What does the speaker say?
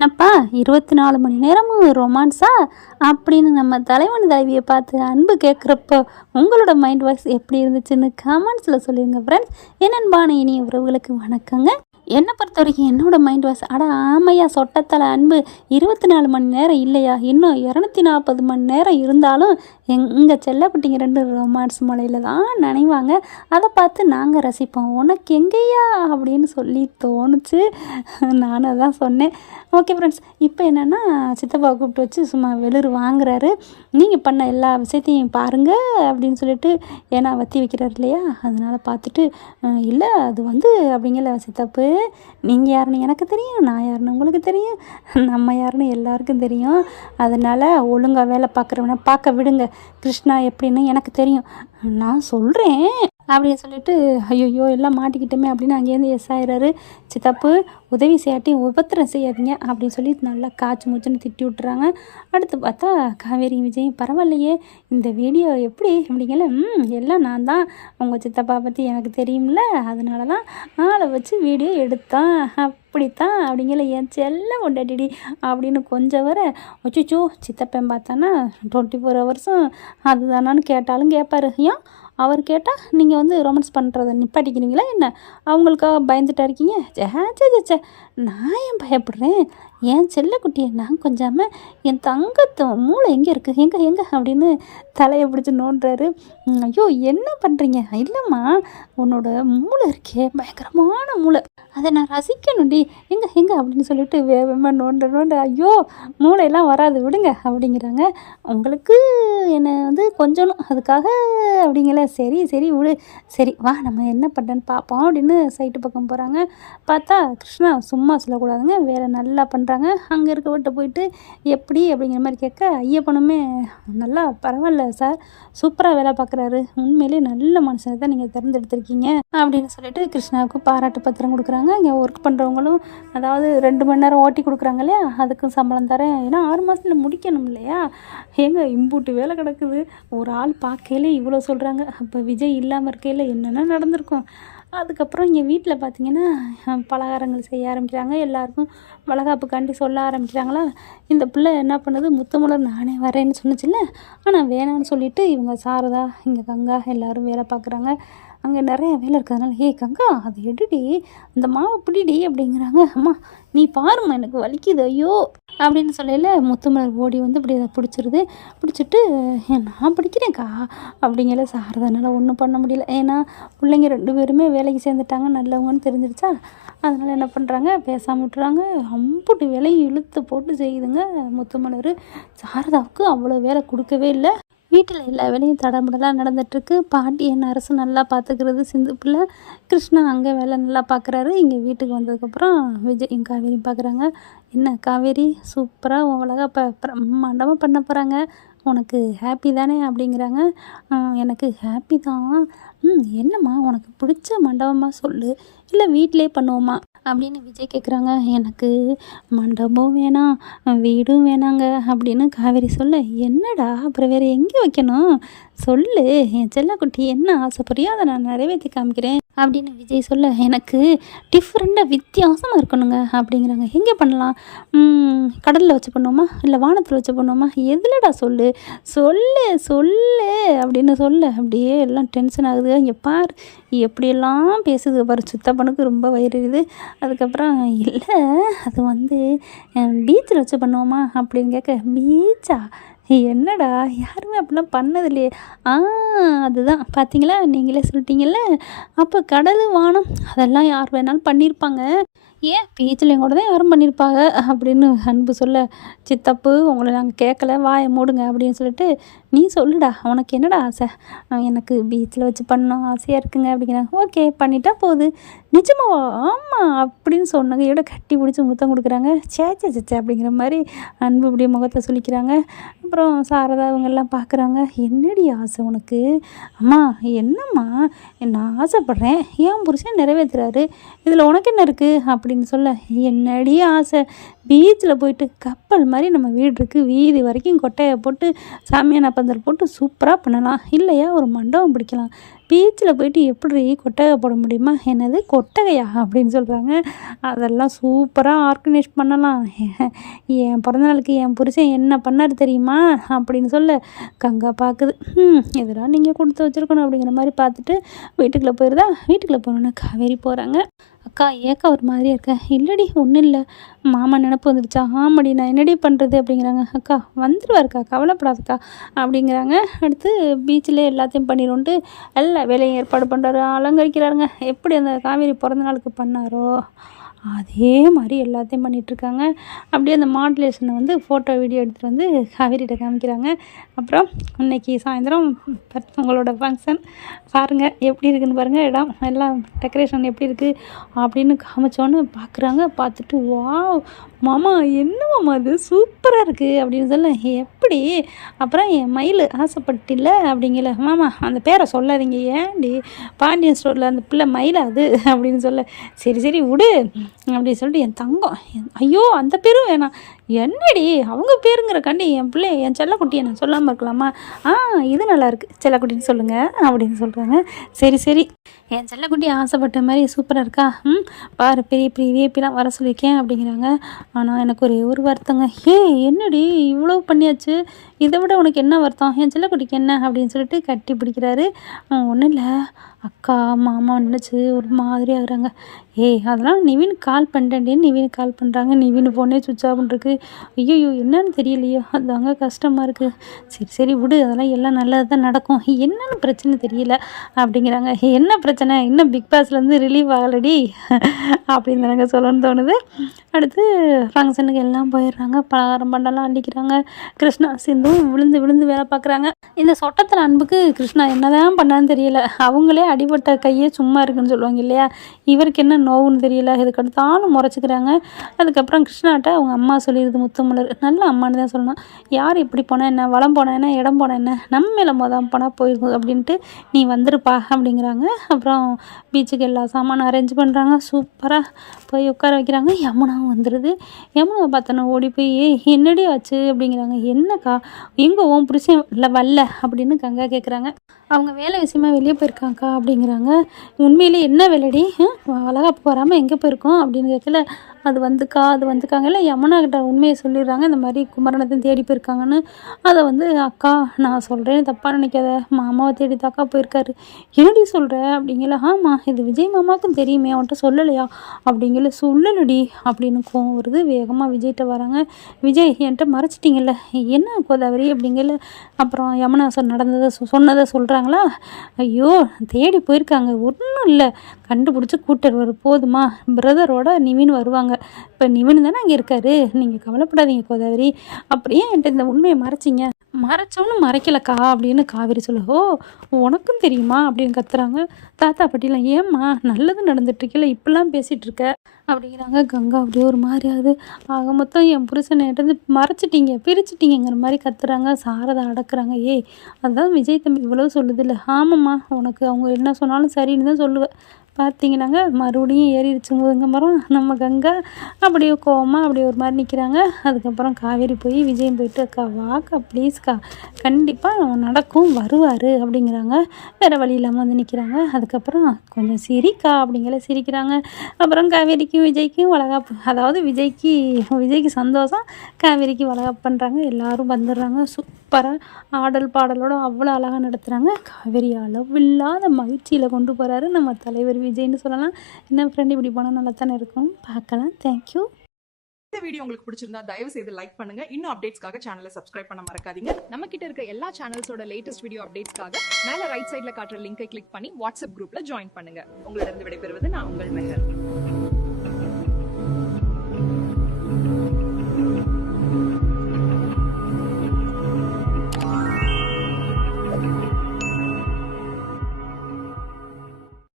என்னப்பா 24 மணி நேரமும் ரொமான்ஸா அப்படின்னு நம்ம தலைவன் தலைவியை பார்த்து அன்பு கேட்குறப்போ உங்களோட மைண்ட் வாய்ஸ் எப்படி இருந்துச்சுன்னு கமெண்ட்ஸில் சொல்லிடுங்க ஃப்ரெண்ட்ஸ். என்னன்பான இனிய உறவுகளுக்கு வணக்கங்க. என்னை பொறுத்த வரைக்கும் என்னோட மைண்ட் வாய்ஸ் ஆமையா சொட்டத்தலை அன்பு 24 மணி நேரம் இல்லையா, இன்னும் 240 மணி நேரம் இருந்தாலும் எங்கள் செல்லக்குட்டிங்க 2 ரொமான்ஸ் மலையில் தான் நினைவாங்க. அதை பார்த்து நாங்கள் ரசிப்போம். உனக்கு எங்கேயா அப்படின்னு சொல்லி தோணுச்சு. நானும் தான் சொன்னேன். ஓகே ஃப்ரெண்ட்ஸ், இப்போ என்னென்னா சித்தப்பா கூப்பிட்டு வச்சு சும்மா வெளிர் வாங்குறாரு. நீங்கள் பண்ண எல்லா விஷயத்தையும் பாருங்கள் அப்படின்னு சொல்லிட்டு, ஏன்னா வத்தி வைக்கிறார் இல்லையா, அதனால் பார்த்துட்டு இல்லை அது வந்து அப்படிங்கல சித்தப்பு, நீங்கள் யாருன்னு எனக்கு தெரியும், நான் யாருன்னு உங்களுக்கு தெரியும், நம்ம யாருன்னு எல்லாருக்கும் தெரியும். அதனால் ஒழுங்காக வேலை பார்க்குறவனை பார்க்க விடுங்க. கிருஷ்ணா எப்படின்னு எனக்கு தெரியும், நான் சொல்கிறேன் அப்படின்னு சொல்லிட்டு, ஐயோ எல்லாம் மாட்டிக்கிட்டோமே அப்படின்னு அங்கேருந்து எஸ் ஆகிறாரு. சித்தப்பு உதவி செய்யாட்டி உபத்திரம் செய்யாதீங்க அப்படின்னு சொல்லி நல்லா காய்ச்சி மூச்சுன்னு திட்டி விட்டுறாங்க. அடுத்து பார்த்தா காவேரி விஜயும் பரவாயில்லையே இந்த வீடியோ எப்படி அப்படிங்கல, எல்லாம் நான் தான், உங்கள் சித்தப்பா பற்றி எனக்கு தெரியும்ல, அதனால தான் ஆளை வச்சு வீடியோ எடுத்தான் அப்படித்தான் அப்படிங்கல, என் செல்ல கொண்டாடிடி அப்படின்னு கொஞ்சம் வர வச்சுச்சோ சித்தப்பன் பார்த்தானா 24 ஹவர்ஸும் அதுதானான்னு கேட்டாலும் கேட்பாரு. ஏன் அவர் கேட்டால் நீங்கள் வந்து ரொமான்ஸ் பண்ணுறதை நிப்பாட்டிக்கிறீங்களா என்ன, அவங்களுக்காக பயந்துட்டா இருக்கீங்க? சே நான் ஏன் பயப்படுறேன், என் செல்லக்குட்டியை நான் கொஞ்சாமல் என் தங்கத்தை மூளை எங்கே இருக்குது, எங்கே அப்படின்னு தலையை பிடிச்சி நோண்டுறாரு. ஐயோ என்ன பண்ணுறீங்க? இல்லைம்மா உன்னோட மூளை இருக்கே பயங்கரமான மூளை, அதை நான் ரசிக்கணும்டி, எங்கே அப்படின்னு சொல்லிட்டு வேகமாக நோண்ட ஐயோ மூளையெல்லாம் வராது விடுங்க அப்படிங்கிறாங்க. உங்களுக்கு என்னை வந்து கொஞ்சணும் அதுக்காக அப்படிங்கல, சரி விடு, சரி வா நம்ம என்ன பண்ணுறேன்னு பார்ப்போம் அப்படின்னு சைட்டு பக்கம் போகிறாங்க. பார்த்தா கிருஷ்ணா சும்மா சொல்லக்கூடாதுங்க, வேலை நல்லா பண்ணுறாங்க. அங்கே இருக்கவட்ட போயிட்டு எப்படி அப்படிங்கிற மாதிரி கேட்க, ஐயப்பனுமே நல்லா பரவாயில்ல சார், சூப்பராக வேலை பார்க்குறாரு, உண்மையிலே நல்ல மனுஷனை தான் நீங்கள் தேர்ந்தெடுத்திருக்கீங்க அப்படின்னு சொல்லிட்டு கிருஷ்ணாவுக்கு பாராட்டு பத்திரம் கொடுக்குறாங்க. இங்கே ஒர்க் பண்ணுறவங்களும் அதாவது 2 மணி நேரம் ஓட்டி கொடுக்குறாங்க இல்லையா, அதுக்கும் சம்பளம் தரேன், ஏன்னா 6 மாதத்தில் முடிக்கணும் இல்லையா, இம்பூட்டு வேலை கிடக்குது, ஒரு ஆள் பார்க்கையிலே இவ்வளோ சொல்கிறாங்க. அப்போ விஜய் இல்லாமல் இருக்கையில் என்னென்ன நடந்திருக்கும். அதுக்கப்புறம் இங்கே வீட்டில் பார்த்திங்கன்னா பலகாரங்கள் செய்ய ஆரம்பிக்கிறாங்க, எல்லாருக்கும் வளகாப்புக்காண்டி சொல்ல ஆரம்பிக்கிறாங்களா. இந்த பிள்ளை என்ன பண்ணுது, முத்தமலர் நானே வரேன்னு சொன்னிச்சில்ல, ஆனால் வேணான்னு சொல்லிவிட்டு இவங்க சாரதா இங்கே கங்கா எல்லோரும் வேலை பார்க்குறாங்க. அங்கே நிறைய வேலை இருக்கிறதுனால, ஏய் கங்கா அதை எடுடி, அந்த மாவை பிடிடி அப்படிங்கிறாங்க. அம்மா நீ பாரும்மா எனக்கு வலிக்குது ஐயோ அப்படின்னு சொல்லல, முத்துமலர் ஓடி வந்து இப்படி அதை பிடிச்சிருது. பிடிச்சிட்டு நான் பிடிக்கிறேன்க்கா அப்படிங்கிற சாரதனால ஒன்றும் பண்ண முடியல, ஏன்னா பிள்ளைங்க 2 பேருமே வேலைக்கு சேர்ந்துட்டாங்க, நல்லவங்கன்னு தெரிஞ்சிருச்சா. அதனால் என்ன பண்ணுறாங்க, பேசாமல் விட்டுறாங்க. அம்புட்டு வேலையும் இழுத்து போட்டு செய்யுதுங்க முத்துமலர். சாரதாவுக்கு அவ்வளோ வேலை கொடுக்கவே இல்லை. வீட்டில் எல்லா வேலையும் தடமுடலாம் நடந்துகிட்ருக்கு. பாட்டி என்ன அரசு நல்லா பார்த்துக்கிறது சிந்து பிள்ளை. கிருஷ்ணா அங்கே வேலை நல்லா பார்க்குறாரு. இங்கே வீட்டுக்கு வந்ததுக்கப்புறம் விஜய் காவேரி பார்க்குறாங்க. என்ன காவேரி சூப்பராக உலக மண்டபம் பண்ண போகிறாங்க, உனக்கு ஹாப்பி தானே அப்படிங்கிறாங்க. எனக்கு ஹாப்பி தான். என்னம்மா உனக்கு பிடிச்ச மண்டபமாக சொல்லு, இல்லை வீட்டிலே பண்ணுவோமா அப்படின்னு விஜய் கேட்குறாங்க. எனக்கு மண்டபமும் வேணாம் வீடும் வேணாங்க அப்படின்னு காவேரி சொல்ல, என்னடா அப்புறம் வேறு எங்கே வைக்கணும் சொல்லு, என் செல்லக்குட்டி என்ன ஆசைப்படுறியோ அதை நான் நிறைவேற்றி காமிக்கிறேன் அப்படின்னு விஜய் சொல்ல, எனக்கு டிஃப்ரெண்ட்டாக வித்தியாசமாக இருக்கணுங்க அப்படிங்கிறாங்க. எங்கே பண்ணலாம், கடலில் வச்சு பண்ணுவோமா இல்லை வானத்தில் வச்சு பண்ணுவோமா, எதுலடா சொல்லு சொல்லு சொல்லு அப்படின்னு சொல்ல, அப்படியே எல்லாம் டென்ஷன் ஆகுது. இங்கே பார் எப்படியெல்லாம் பேசுது பாரு, சித்தப்பனுக்கு ரொம்ப வயிறுது. அதுக்கப்புறம் இல்லை அது வந்து பீச்சில் வச்சு பண்ணுவோமா அப்படின்னு கேட்க, பீச்சா என்னடா யாருமே அப்படிலாம் பண்ணதில்லையே, அதுதான் பார்த்தீங்களா நீங்களே சொல்லிட்டீங்கல்ல, அப்போ கடல் வானம் அதெல்லாம் யார் வேணாலும் பண்ணியிருப்பாங்க, ஏன் பீச்சில் கூட தான் யாரும் பண்ணியிருப்பாங்க அப்படின்னு அன்பு சொல்ல, சித்தப்பு உங்களை நாங்கள் கேட்கல வாயை மூடுங்க அப்படின்னு சொல்லிட்டு, நீ சொல்லுடா உனக்கு என்னடா ஆசை, எனக்கு பீச்சில் வச்சு பண்ணணும் ஆசையாக இருக்குங்க அப்படிங்கிறாங்க. ஓகே பண்ணிட்டா போகுது, நிஜமாவா, ஆமாம் அப்படின்னு சொன்னகையோட கட்டி பிடிச்சி முத்தம் கொடுக்குறாங்க. சேச்சே அப்படிங்கிற மாதிரி அன்பு இப்படி முகத்தை சொல்லிக்கிறாங்க. அப்புறம் சாரதா இவங்கெல்லாம் பார்க்குறாங்க. என்னடி ஆசை உனக்கு, அம்மா என்னம்மா நான் ஆசைப்பட்றேன், ஏன் புருஷன் நிறைவேற்றுறாரு, இதில் உனக்கு என்ன இருக்குது அப்படின்னு அப்படின்னு சொல்ல, என்னடி ஆசை, பீச்சில் போயிட்டு கப்பல் மாதிரி நம்ம வீடு இருக்குது, வீதி வரைக்கும் கொட்டையை போட்டு சாமியானா பந்தல் போட்டு சூப்பராக பண்ணலாம், இல்லையா ஒரு மண்டபம் பிடிக்கலாம், பீச்சில் போயிட்டு எப்படி கொட்டகை போட முடியுமா, என்னது கொட்டகையா அப்படின்னு சொல்கிறாங்க. அதெல்லாம் சூப்பராக ஆர்கனைஸ் பண்ணலாம், என் பிறந்தநாளுக்கு என் புருஷன் என்ன பண்ணார் தெரியுமா அப்படின்னு சொல்ல கங்கா பார்க்குது. இதெல்லாம் நீங்கள் கொடுத்து வச்சுருக்கணும் அப்படிங்கிற மாதிரி பார்த்துட்டு வீட்டுக்குள்ளே போயிடுதா. வீட்டுக்குள்ளே போனோன்னே காவேரி போகிறாங்க. அக்கா ஏக்கா ஒரு மாதிரியாக இருக்கேன். இல்லடி ஒன்றும் இல்லை, மாமா நினப்பு வந்துடுச்சா. ஆமாடி நான் என்னடி பண்ணுறது அப்படிங்கிறாங்க. அக்கா வந்துடுவாருக்கா கவலைப்படாதக்கா அப்படிங்கிறாங்க. அடுத்து பீச்சில் எல்லாத்தையும் பண்ணிடும்ட்டு எல்லா வேலையும் ஏற்பாடு பண்ணுறாரு, அலங்கரிக்கிறாருங்க. எப்படி அந்த காவேரி பிறந்த நாளுக்கு பண்ணாரோ அதே மாதிரி எல்லாத்தையும் பண்ணிகிட்ருக்காங்க. அப்படியே அந்த மாடுலேஷனை வந்து ஃபோட்டோ வீடியோ எடுத்துகிட்டு வந்து காவேரிகிட்ட காமிக்கிறாங்க. அப்புறம் இன்னைக்கு சாயந்தரம் உங்களோட ஃபங்க்ஷன் பாருங்கள் எப்படி இருக்குதுன்னு பாருங்கள், இடம் எல்லாம் டெக்கரேஷன் எப்படி இருக்குது அப்படின்னு காமிச்சோன்னு பார்க்குறாங்க. பார்த்துட்டு வாவ் மாமா என்ன மாமா அது சூப்பராக இருக்குது அப்படின்னு சொல்ல, எப்படி அப்புறம் என் மயில் ஆசைப்பட்டில்ல அப்படிங்கல. மாமா அந்த பேரை சொல்லாதீங்க, ஏன்டி பாண்டியன் ஸ்டோரில் அந்த பிள்ளை மயில் அது அப்படின்னு சொல்ல, சரி சரி விடு அப்படின்னு சொல்லிட்டு என் தங்கம், ஐயோ அந்த பேரும் வேணாம், என்னடி அவங்க பேருங்கிற கண்டி என் பிள்ளை என் செல்லக்குட்டியை நான் சொல்லாமல் இருக்கலாமா, இது நல்லாயிருக்கு செல்லக்குட்டின்னு சொல்லுங்கள் அப்படின்னு சொல்கிறாங்க. சரி சரி என் செல்லக்குட்டி ஆசைப்பட்ட மாதிரி சூப்பராக இருக்கா, பாரு பெரிய பெரிய விஐபிலாம் வர சொல்லியிருக்கேன் அப்படிங்கிறாங்க. ஆனால் எனக்கு ஒரு வருத்தங்க, என்னடி இவ்வளோ பண்ணியாச்சு, இதை விட உனக்கு என்ன வருத்தம், என் செல்லக்குட்டிக்கு என்ன அப்படின்னு சொல்லிட்டு கட்டி பிடிக்கிறாரு. ஒன்றும் இல்லை அக்கா மாமா நினச்சி ஒரு மாதிரி ஆகுறாங்க. அதெல்லாம் நிவின் கால் பண்ணிட்டேன், நிவின் கால் பண்ணுறாங்க, நிவின் ஃபோனே சுவிட்ச் ஆஃப் பண்ணிருக்கு, ஐயோ என்னன்னு தெரியலையோ அதாங்க கஷ்டமாக இருக்குது. சரி சரி விடு அதெல்லாம் எல்லாம் நல்லது தான் நடக்கும், என்னென்னு பிரச்சனை தெரியல அப்படிங்கிறாங்க. என்ன பிரச்சனை, இன்னும் பிக் பாஸ்லேருந்து ரிலீவ் ஆகலடி அப்படின்னு எனக்கு சொல்லணும்னு தோணுது. அடுத்து ஃபங்க்ஷனுக்கு எல்லாம் போயிடுறாங்க, பலகாரம் பண்ணலாம் அள்ளிக்கிறாங்க. கிருஷ்ணா சிந்தும் விழுந்து விழுந்து வேலை பார்க்குறாங்க. இந்த சொட்டத்தில் அன்புக்கு கிருஷ்ணா என்னதான் பண்ணான்னு தெரியல, அவங்களே அடிபட்ட கையே சும்மா இருக்குன்னு சொல்லுவாங்க இல்லையா, இவருக்கு என்ன நோவுன்னு தெரியல, இதுக்கடுத்தாலும் முறைச்சிக்கிறாங்க. அதுக்கப்புறம் கிருஷ்ணாட்ட அவங்க அம்மா சொல்லிடுது, முத்தமலர் நல்ல அம்மானு தான் சொல்லணும், யார் இப்படி போனால் என்ன, வளம் போனால் என்ன, இடம் போனால் என்ன, நம்ம மேலே மொதல் போனால் போயிருக்கும் அப்படின்ட்டு நீ வந்துருப்பா அப்படிங்கிறாங்க. அப்புறம் பீச்சுக்கு எல்லா சாமானும் அரேஞ்ச் பண்ணுறாங்க, சூப்பராக போய் உட்கார வைக்கிறாங்க. யமுனாவும் வந்துடுது. யமுனாவை பார்த்தோன்னா ஓடி போய் என்னடி ஆச்சு அப்படிங்கிறாங்க. என்னக்கா எங்கே ஓம் புருஷன் இல்லை வரல அப்படின்னு கங்கா கேட்குறாங்க. அவங்க வேலை விஷயமா வெளியே போயிருக்காங்கக்கா அப்படிங்கிறாங்க. உண்மையிலே என்ன வேலைடி, வளகாப்பு வராமல் எங்கே போயிருக்கோம் அப்படின்னு கேட்கல. அது வந்துக்காங்க இல்லை யமுனா கிட்ட உண்மையை சொல்லிடுறாங்க, இந்த மாதிரி குமரனத்தையும் தேடி போயிருக்காங்கன்னு. அதை வந்து அக்கா நான் சொல்கிறேன் தப்பாக நினைக்காத, மாமாவை தேடி தாக்கா போயிருக்காரு. என்னடி சொல்கிற அப்படிங்கல. ஆமாம் இது விஜய் மாமாவுக்கும் தெரியுமே, அவன்கிட்ட சொல்லலையா அப்படிங்கல. சொல்லலடி அப்படின்னு கோவம் வருது. வேகமாக விஜய்கிட்ட வராங்க. விஜய் என்கிட்ட மறைச்சிட்டிங்கல்ல, என்ன கோதாவரி அப்படிங்கல. அப்புறம் யமுனா நடந்ததை சொன்னதை சொல்கிறாங்களா. ஐயோ தேடி போயிருக்காங்க, ஒன்றும் இல்லை கண்டுபிடிச்சி கூட்டர் போதுமா, பிரதரோட நிவின் வருவாங்க, இப்போ நிவின் தானே அங்கே இருக்காரு, நீங்கள் கவலைப்படாதீங்க கோதாவரி, அப்படியே என்கிட்ட இந்த உண்மையை மறைச்சிங்க. மறைச்சவனு மறைக்கலக்கா அப்படின்னு காவேரி சொல்ல, உனக்கும் தெரியுமா அப்படின்னு கத்துறாங்க. தாத்தா பாட்டிலாம் ஏம்மா நல்லது நடந்துட்டுருக்கல இப்படிலாம் பேசிகிட்டு இருக்க அப்படிங்கிறாங்க. கங்கா அப்படியே ஒரு மாதிரி ஆகுது. ஆக மொத்தம் என் புருஷனை எடுத்து மறைச்சிட்டிங்க பிரிச்சிட்டிங்கிற மாதிரி கத்துறாங்க. சாரதை அடக்குறாங்க. அதுதான் விஜய் தம்பி இவ்வளோ சொல்லுது இல்லை. ஆமாம்மா உனக்கு அவங்க என்ன சொன்னாலும் சரின்னு தான் சொல்லுவேன். பார்த்தீங்கன்னாங்க மறுபடியும் ஏறிடுச்சு முருங்கை மரம். நம்ம கங்கா அப்படியே கோவமாக அப்படியே ஒரு மாதிரி நிற்கிறாங்க. அதுக்கப்புறம் காவேரி போய் விஜயம் போயிட்டு அக்கா வாக்கா ப்ளீஸ்க்கா கண்டிப்பாக நடக்கும் வருவார் அப்படிங்கிறாங்க. வேறு வழி இல்லாமல் வந்து நிற்கிறாங்க. அதுக்கப்புறம் கொஞ்சம் சிரிக்கா அப்படிங்கிற சிரிக்கிறாங்க. அப்புறம் காவேரிக்கும் விஜய்க்கும் வளகாப்பு, அதாவது விஜய்க்கு சந்தோஷம், காவேரிக்கு வளகாப்பு பண்ணுறாங்க. எல்லோரும் வந்துடுறாங்க. சூப்பராக ஆடல் பாடலோடு அவ்வளோ அழகாக நடத்துகிறாங்க. காவேரி அளவில்லாத மகிழ்ச்சியில் கொண்டு போகிறாரு நம்ம தலைவர் விஜய்னு சொல்லலாம். என்ன ஃப்ரெண்ட் இப்படி போனால் நல்லா தானே இருக்கும், பார்க்கலாம். தேங்க்யூ. இந்த வீடியோ உங்களுக்கு பிடிச்சிருந்தா தயவு செய்து லைக் பண்ணுங்க. இன்னும் அப்டேட்ஸ்க்காக சேனலை சப்ஸ்கிரைப் பண்ண மறக்காதீங்க. நம்ம கிட்ட இருக்க எல்லா சேனல்ஸோட லேட்டஸ்ட் வீடியோ அப்டேட்ஸ்க்காக மேல ரைட் சைடுல காட்டுற லிங்கை கிளிக் பண்ணி வாட்ஸ்அப் குரூப்ல ஜாயின் பண்ணுங்க. உங்களிடம் விடைபெறுவது நான் உங்கள் மெஹர்.